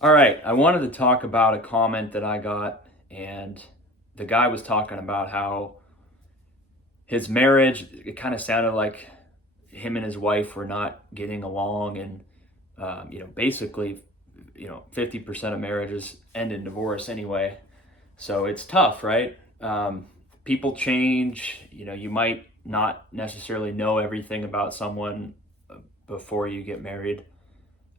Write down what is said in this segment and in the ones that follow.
All right, I wanted to talk about a comment that I got, and the guy was talking about how his marriage, it kind of sounded like him and his wife were not getting along, and basically, 50% of marriages end in divorce anyway. So it's tough, right? People change. You might not necessarily know everything about someone before you get married,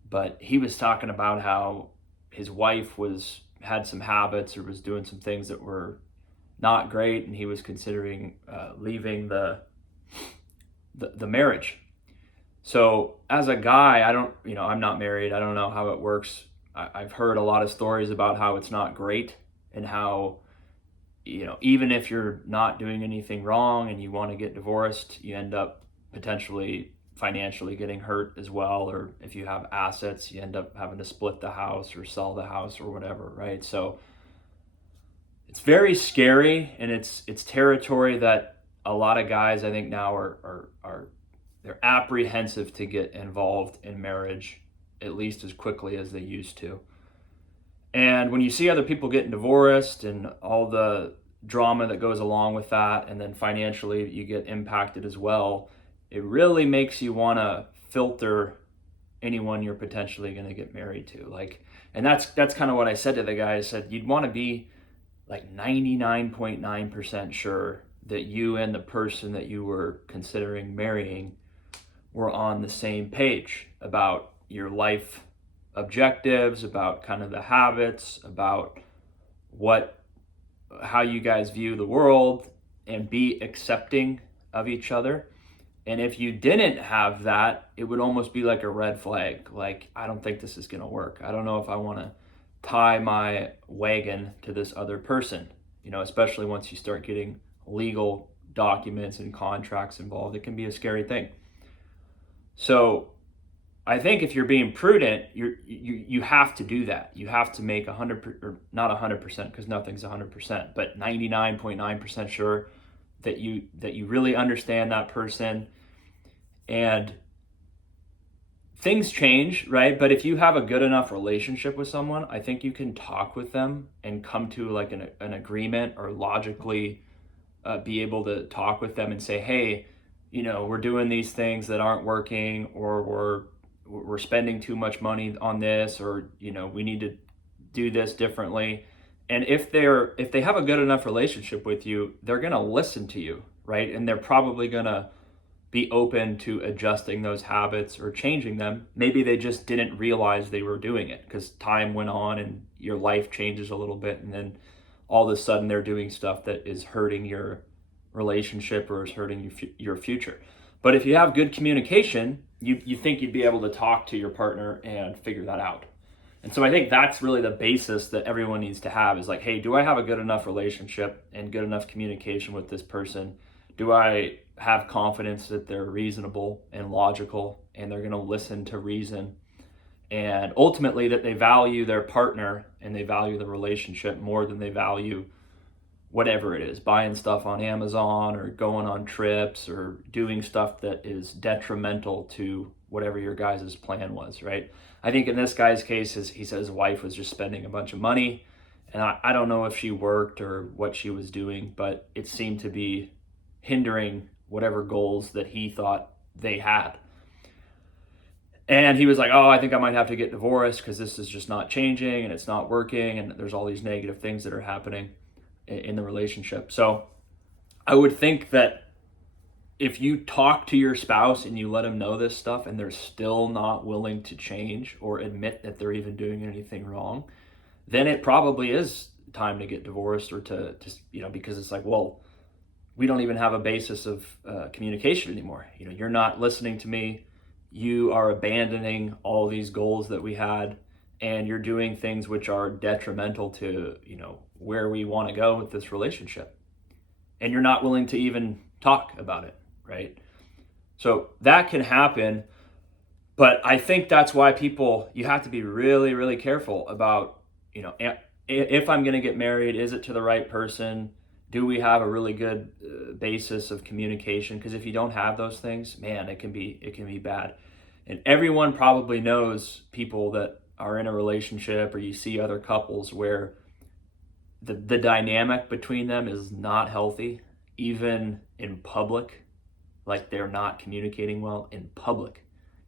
but he was talking about how his wife was had some habits or was doing some things that were not great, and he was considering leaving the marriage. So as a guy, I don't, I'm not married. I don't know how it works. I've heard a lot of stories about how it's not great, and how even if you're not doing anything wrong and you want to get divorced, you end up potentially financially getting hurt as well. Or if you have assets, you end up having to split the house or sell the house or whatever, right? So it's very scary, and it's territory that a lot of guys, I think, now are they're apprehensive to get involved in marriage at least as quickly as they used to. And when you see other people getting divorced and all the drama that goes along with that, and then financially you get impacted as well, it really makes you want to filter anyone you're potentially going to get married to. And that's kind of what I said to the guy. I said, you'd want to be like 99.9% sure that you and the person that you were considering marrying were on the same page about your life objectives, about kind of the habits, about what how you guys view the world, and be accepting of each other. And if you didn't have that, it would almost be like a red flag. Like, I don't think this is going to work. I don't know if I want to tie my wagon to this other person, especially once you start getting legal documents and contracts involved. It can be a scary thing. So I think if you're being prudent, you have to do that. You have to make 100, or not 100%, because nothing's 100%, but 99.9% sure that you really understand that person. And things change, right? But if you have a good enough relationship with someone, I think you can talk with them and come to like an agreement, or logically be able to talk with them and say, hey, we're doing these things that aren't working, or we're spending too much money on this, or we need to do this differently. And if they have a good enough relationship with you, they're going to listen to you, right? And they're probably going to be open to adjusting those habits or changing them. Maybe they just didn't realize they were doing it because time went on and your life changes a little bit, and then all of a sudden they're doing stuff that is hurting your relationship or is hurting your future. But if you have good communication, you think you'd be able to talk to your partner and figure that out. And so I think that's really the basis that everyone needs to have, is like, hey, do I have a good enough relationship and good enough communication with this person? Do I have confidence that they're reasonable and logical, and they're going to listen to reason, and ultimately that they value their partner and they value the relationship more than they value whatever it is, buying stuff on Amazon or going on trips or doing stuff that is detrimental to whatever your guys' plan was, right? I think in this guy's case, he said his wife was just spending a bunch of money, and I don't know if she worked or what she was doing, but it seemed to be hindering whatever goals that he thought they had. And he was like, oh, I think I might have to get divorced because this is just not changing and it's not working, and there's all these negative things that are happening in the relationship. So I would think that if you talk to your spouse and you let them know this stuff and they're still not willing to change or admit that they're even doing anything wrong, then it probably is time to get divorced, or to because it's like, well, we don't even have a basis of communication anymore. You're not listening to me. You are abandoning all these goals that we had, and you're doing things which are detrimental to where we want to go with this relationship, and you're not willing to even talk about it, right? So that can happen. But I think that's why you have to be really, really careful about, if I'm going to get married, is it to the right person? Do we have a really good basis of communication? Because if you don't have those things, man, it can be bad. And everyone probably knows people that are in a relationship, or you see other couples where the dynamic between them is not healthy, even in public, like they're not communicating well in public.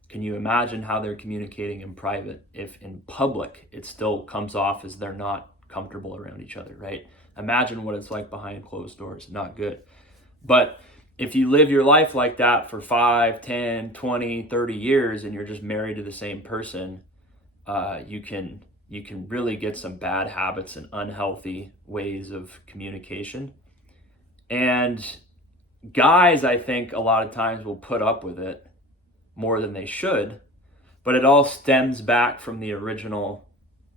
Can you imagine how they're communicating in private if in public it still comes off as they're not comfortable around each other, right? Imagine what it's like behind closed doors. Not good. But if you live your life like that for 5, 10, 20, 30 years and you're just married to the same person, you can really get some bad habits and unhealthy ways of communication. And guys, I think a lot of times will put up with it more than they should, but it all stems back from the original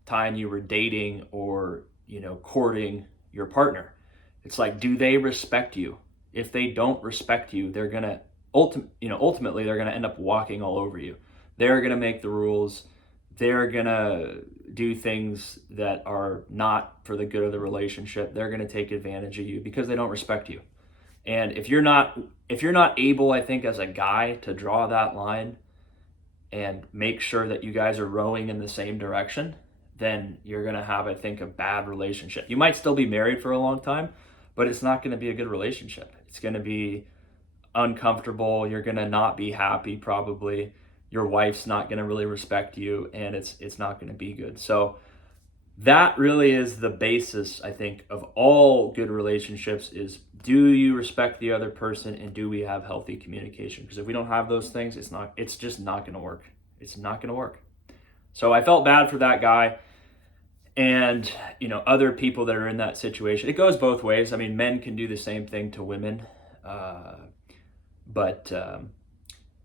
time you were dating or, courting your partner. It's like, do they respect you? If they don't respect you, they're going to ultimately they're going to end up walking all over you. They're going to make the rules. They're going to do things that are not for the good of the relationship. They're going to take advantage of you because they don't respect you. And if you're not able, I think, as a guy to draw that line and make sure that you guys are rowing in the same direction, then you're going to have, I think, a bad relationship. You might still be married for a long time, but it's not going to be a good relationship. It's going to be uncomfortable. You're going to not be happy, probably. Your wife's not going to really respect you, and it's not going to be good. So that really is the basis, I think, of all good relationships is, do you respect the other person, and do we have healthy communication? Because if we don't have those things, it's just not going to work. It's not going to work. So I felt bad for that guy and, other people that are in that situation. It goes both ways. I mean, men can do the same thing to women, but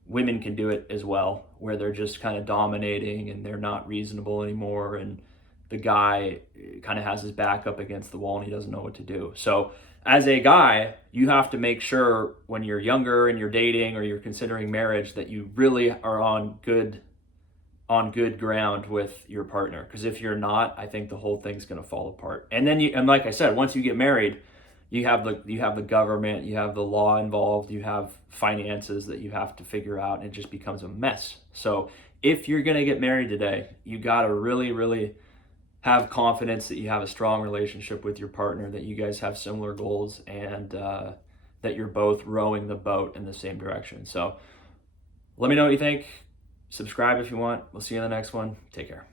women can do it as well, where they're just kind of dominating and they're not reasonable anymore, and the guy kind of has his back up against the wall and he doesn't know what to do. So as a guy, you have to make sure when you're younger and you're dating or you're considering marriage that you really are on good ground with your partner. Because if you're not, I think the whole thing's going to fall apart. And then and like I said, once you get married, you have the government, you have the law involved, you have finances that you have to figure out, and it just becomes a mess. So if you're going to get married today, you got to really, really have confidence that you have a strong relationship with your partner, that you guys have similar goals, and that you're both rowing the boat in the same direction. So let me know what you think. Subscribe if you want. We'll see you in the next one. Take care.